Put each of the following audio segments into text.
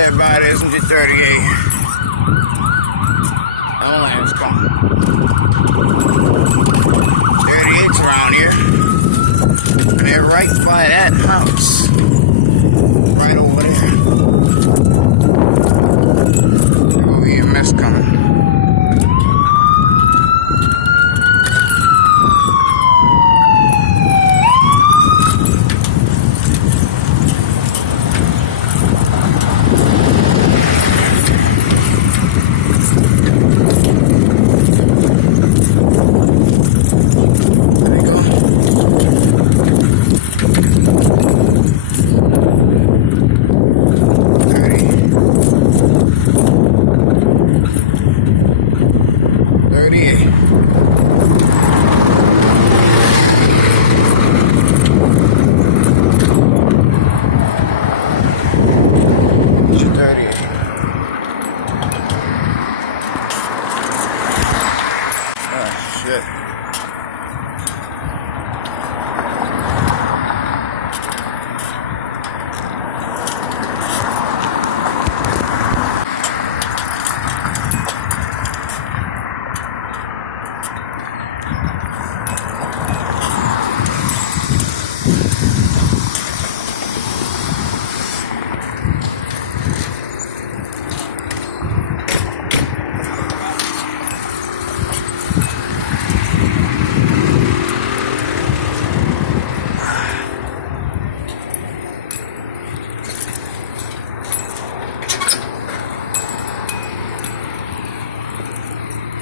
Everybody, it's 38. Ambulance coming. 38's around here. And they're right by that house. Right over there. There will be EMS coming. Shit.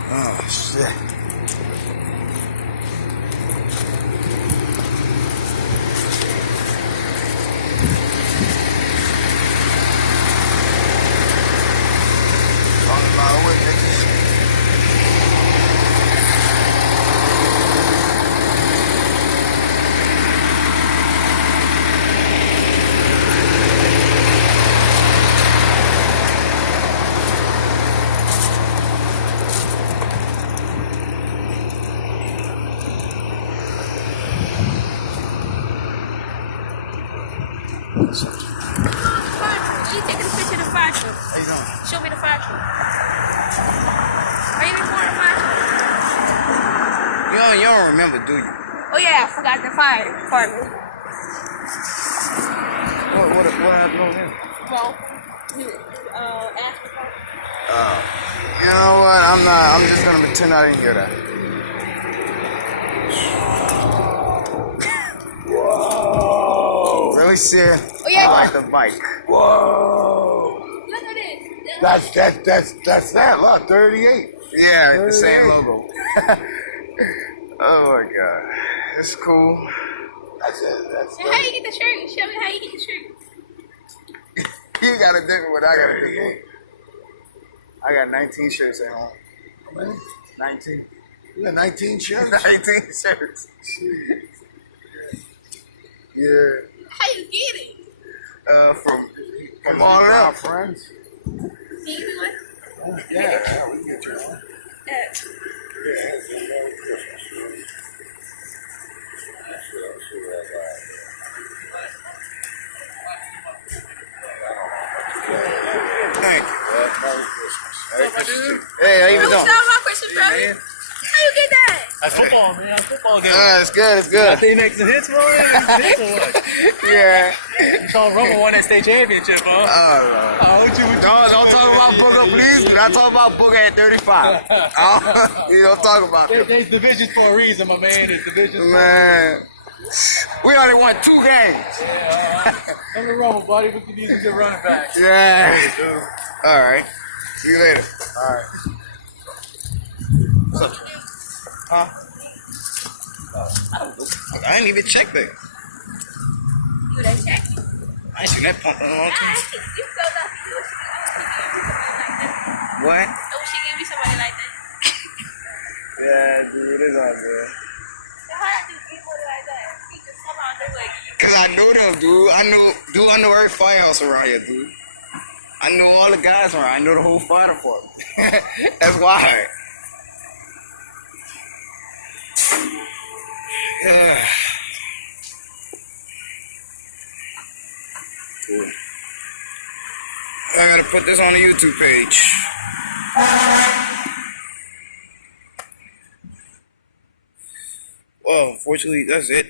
Oh, shit. Talking about what niggas. You taking a picture of the fire truck? How you doing? Show me the fire truck. Are you recording the fire truck? You don't remember, do you? Oh yeah, I forgot the fire department. What happened over here? Well, you asked the fire. You know what? I'm just gonna pretend I didn't hear that. Whoa! Really serious? Oh yeah. I like the bike. Whoa! Look at this. That's that. Look, 38. Yeah, the same logo. Oh my god, it's cool. That's it. That's And how you get the shirt? Show me how you get the shirt. You gotta do what I gotta do. I got 19 shirts at home. How many? 19. You got 19 shirts? 19 shirts. Yeah. How you get it? From all our around. friends. Can you do it? Yeah, we can get you one. Thank you. Merry Christmas. Hey, how you Who's doing? my Christmas brother? How you get that? That's football, man. That's football game. It's good, it's good. I think he makes the hits, bro. Hits or what? Yeah. You saw Romo won that state championship, bro. Oh, don't talk about Booker, please. Do not talk about Booker at 35. You don't talk about that. There's divisions for a reason, my man. There's divisions for a reason. Man. We only won 2 games. Yeah, come to Romo, buddy. We can use a good running back. Yeah. All right. See you later. All right. What's up? Huh? I didn't even check that. You that check? I ain't seen that pump in a long Nah, time. you so lucky. I What? wish she gave me somebody like that. Yeah, dude, it is out there. So how do people like that? You just somehow do it. Cause I know them, dude. I know every firehouse around here, dude. I know all the guys around. I know the whole fire department. That's why. Yeah. Cool. I gotta put this on the YouTube page. Well, fortunately, that's it.